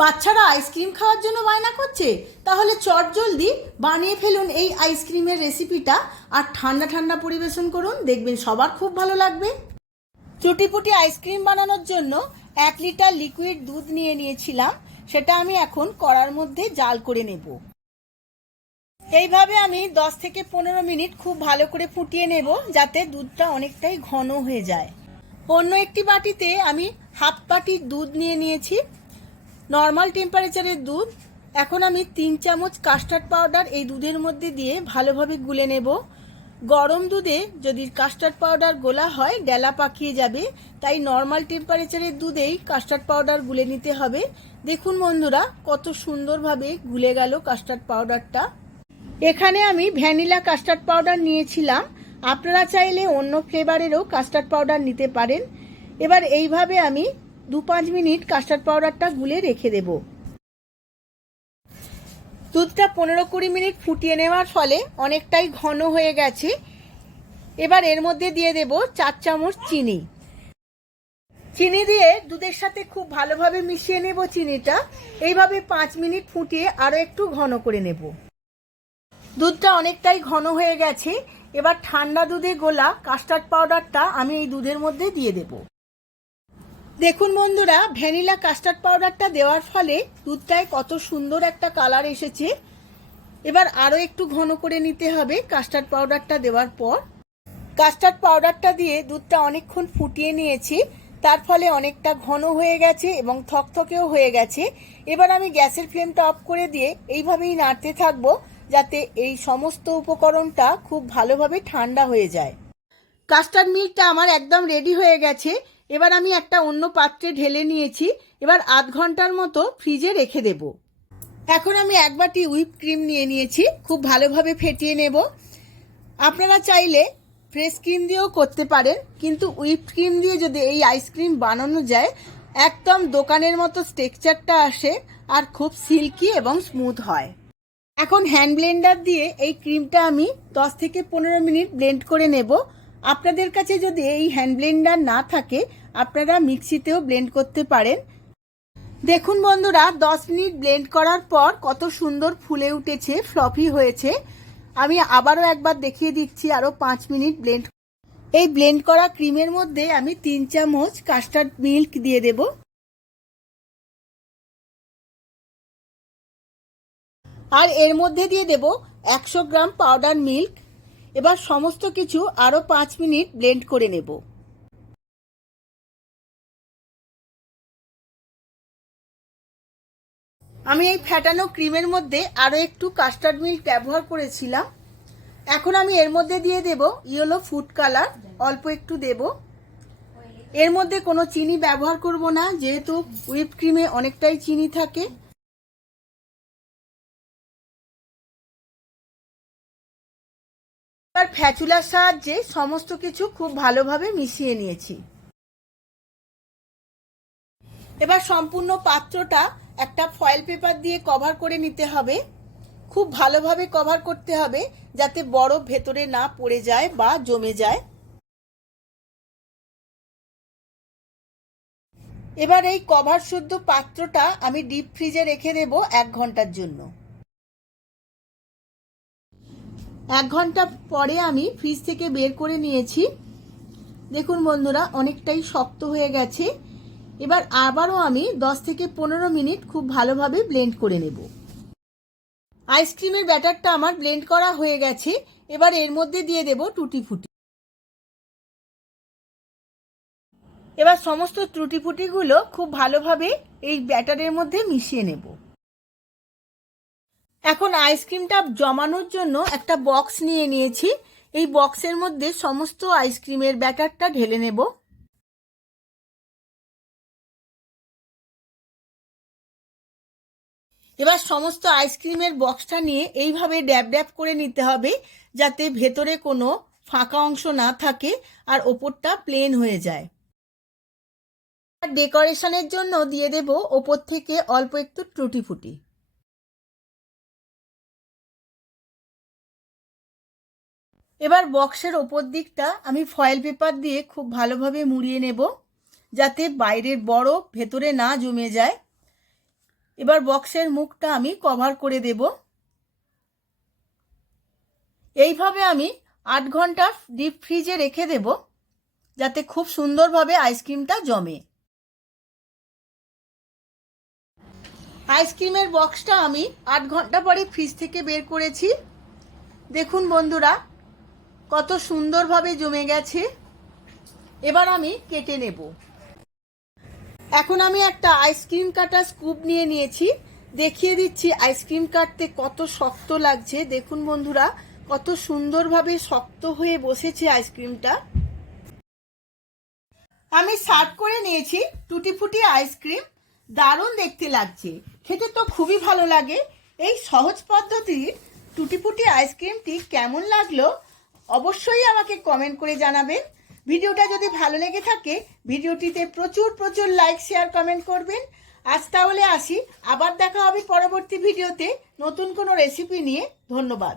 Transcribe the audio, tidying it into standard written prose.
বাচ্চারা আইসক্রিম খাওয়ার জন্য বায়না করছে, তাহলে চটজলদি বানিয়ে ফেলুন এই আইসক্রিমের রেসিপিটা আর ঠান্ডা ঠান্ডা পরিবেশন করুন, দেখবেন সবার খুব ভালো লাগবে। চুটিপুটি আইসক্রিম বানানোর জন্য 1 লিটার লিকুইড দুধ নিয়ে নিয়েছিলাম, সেটা আমি এখন কড়ার মধ্যে জাল করে নেব। এইভাবে আমি 10 থেকে 15 মিনিট খুব ভালো করে ফুটিয়ে নেব, যাতে দুধটা অনেকটাই ঘন হয়ে যায়। অন্য একটি বাটিতে আমি হাফ বাটির দুধ নিয়ে নিয়েছি, নর্মাল টেম্পারেচারের দুধ। এখন আমি 3 চামচ কাস্টার্ড পাউডার এই দুধের মধ্যে দিয়ে ভালোভাবে গুলে নেব। গরম দুধে যদি কাস্টার্ড পাউডার গোলা হয় ডেলা পাকিয়ে যাবে, তাই নর্মাল টেম্পারেচারের দুধেই কাস্টার্ড পাউডার গুলে নিতে হবে। দেখুন বন্ধুরা, কত সুন্দরভাবে গুলে গেল কাস্টার্ড পাউডারটা। এখানে আমি ভ্যানিলা কাস্টার্ড পাউডার নিয়েছিলাম, আপনারা চাইলে অন্য ফ্লেভারেরও কাস্টার্ড পাউডার নিতে পারেন। এবার এইভাবে আমি 2-5 মিনিট কাস্টার্ড পাউডারটা গুলে রেখে দেব। দুধটা 15-20 মিনিট ফুটিয়ে নেওয়ার ফলে অনেকটাই ঘন হয়ে গেছে। এবার এর মধ্যে দিয়ে দেব 4 চামচ চিনি। চিনি দিয়ে দুধের সাথে খুব ভালোভাবে মিশিয়ে নেব চিনিটা। এইভাবে 5 মিনিট ফুটিয়ে আরও একটু ঘন করে নেব। দুধটা অনেকটাই ঘন হয়ে গেছে। এবার ঠান্ডা দুধে গোলা কাস্টার্ড পাউডারটা আমি এই দুধের মধ্যে দিয়ে দেব। দেখুন বন্ধুরা, ভ্যানিলা কাস্টার্ড পাউডারটা দেওয়ার ফলে দুধটায় কত সুন্দর একটা কালার এসেছে। এবার আরও একটু ঘন করে নিতে হবে কাস্টার্ড পাউডারটা দেওয়ার পর। কাস্টার্ড পাউডারটা দিয়ে দুধটা অনেকক্ষণ ফুটিয়ে নিয়েছি, তার ফলে অনেকটা ঘন হয়ে গেছে এবং থকথকেও হয়ে গেছে। এবার আমি গ্যাসের ফ্লেমটা অফ করে দিয়ে এইভাবেই নাড়তে থাকবো, যাতে এই সমস্ত উপকরণটা খুব ভালোভাবে ঠান্ডা হয়ে যায়। কাস্টার্ড মিল্কটা আমার একদম রেডি হয়ে গেছে। এবার আমি একটা অন্য পাত্রে ঢেলে নিয়েছি। এবার আধ ঘন্টার মতো ফ্রিজে রেখে দেব। এখন আমি 1 বাটি হুইপ ক্রিম নিয়ে নিয়েছি, খুব ভালোভাবে ফেটিয়ে নেব। আপনারা চাইলে ফ্রেশ ক্রিম দিয়েও করতে পারেন, কিন্তু হুইপ ক্রিম দিয়ে যদি এই আইসক্রিম বানানো যায় একদম দোকানের মতো টেক্সচারটা আসে আর খুব সিল্কি এবং স্মুথ হয়। এখন হ্যান্ড ব্লেন্ডার দিয়ে এই ক্রিমটা আমি 10 থেকে 15 মিনিট ব্লেন্ড করে নেব। আপনাদের কাছে যদি এই হ্যান্ড ব্লেন্ডার না থাকে আপনারা মিক্সিতেও ব্লেন্ড করতে পারেন। দেখুন বন্ধুরা, 10 মিনিট ব্লেন্ড করার পর কত সুন্দর ফুলে উঠেছে, ফ্লফি হয়েছে। আমি আবারও একবার দেখিয়ে দিচ্ছি, আরও 5 মিনিট ব্লেন্ড। এই ব্লেন্ড করা ক্রিমের মধ্যে আমি 3 চামচ কাস্টার্ড মিল্ক দিয়ে দেব। আর এর মধ্যে দিয়ে দেব 100 গ্রাম পাউডার মিল্ক। এবার সমস্ত কিছু আরও 5 মিনিট ব্লেন্ড করে নেব। আমি এই ফ্যাটানো ক্রিমের মধ্যে আরও একটু কাস্টার্ড মিল্ক ব্যবহার করেছিলাম। এখন আমি এর মধ্যে দিয়ে দেব ইয়েলো ফুড কালার, অল্প একটু দেব। এর মধ্যে কোনো চিনি ব্যবহার করব না, যেহেতু হুইপ ক্রিমে অনেকটাই চিনি থাকে। আর ফ্যাচুলার সাহায্যে সমস্ত কিছু খুব ভালোভাবে মিশিয়ে নিয়েছি। এবার সম্পূর্ণ পাত্রটা একটা ফয়েল পেপার দিয়ে কভার করে নিতে হবে। খুব ভালোভাবে কভার করতে হবে, যাতে বরফ ভেতরে না পড়ে যায় বা জমে যায়। এবার এই কভার শুদ্ধ পাত্রটা আমি ডিপ ফ্রিজে রেখে দেব 1 ঘন্টার জন্য। 1 ঘন্টা পরে আমি ফ্রিজ থেকে বের করে নিয়েছি। দেখুন বন্ধুরা, অনেকটাই শক্ত হয়ে গেছে। এবার আবারও আমি 10 থেকে 15 মিনিট খুব ভালোভাবে ব্লেন্ড করে নেব। আইসক্রিমের ব্যাটারটা আমার ব্লেন্ড করা হয়ে গেছে। এবার এর মধ্যে দিয়ে দেব টুটি ফুটি। এবার সমস্ত টুটি ফুটিগুলো খুব ভালোভাবে এই ব্যাটারের মধ্যে মিশিয়ে নেব। এখন আইসক্রিমটা জমানোর জন্য একটা বক্স নিয়ে নিয়েছি। এই বক্সের মধ্যে সমস্ত আইসক্রিমের ব্যাটারটা ঢেলে নেব। এবার সমস্ত আইসক্রিমের বক্সটা নিয়ে এইভাবে ড্যাব ড্যাব করে নিতে হবে, যাতে ভেতরে কোনো ফাঁকা অংশ না থাকে আর ওপরটা প্লেন হয়ে যায়। আর ডেকোরেশনের জন্য দিয়ে দেব ওপর থেকে অল্প একটু টুটি ফুটি। এবার বক্সের ওপর দিকটা আমি ফয়েল পেপার দিয়ে খুব ভালোভাবে মুড়িয়ে নেব, যাতে বাইরের বরফ ভেতরে না জমে যায়। এবার বক্সের মুখটা আমি কভার করে দেব। এইভাবে আমি 8 ঘন্টা ডিপ ফ্রিজে রেখে দেব, যাতে খুব সুন্দরভাবে আইসক্রিমটা জমে। আইসক্রিমের বক্সটা আমি 8 ঘন্টা পরে ফ্রিজ থেকে বের করেছি। দেখুন বন্ধুরা, কত সুন্দরভাবে জমে গেছে। এবার আমি কেটে নেব। এখন আমি একটা আইসক্রিম কাটার স্কুপ নিয়ে নিয়েছি, দেখিয়ে দিচ্ছি আইসক্রিম কাটতে কত শক্ত লাগছে। দেখুন বন্ধুরা, কত সুন্দরভাবে শক্ত হয়ে বসেছে আইসক্রিমটা। আমি সার্ভ করে নিয়েছি টুটি ফুটি আইসক্রিম। দারুণ দেখতে লাগছে, খেতে তো খুবই ভালো লাগে। এই সহজ পদ্ধতির টুটি ফুটি আইসক্রিমটি কেমন লাগলো অবশ্যই আমাকে কমেন্ট করে জানাবেন। ভিডিওটা যদি ভালো লেগে থাকে ভিডিওটিতে প্রচুর প্রচুর লাইক শেয়ার কমেন্ট করবেন। আজ তাহলে আসি, আবার দেখা হবে পরবর্তী ভিডিওতে নতুন কোনো রেসিপি নিয়ে। ধন্যবাদ।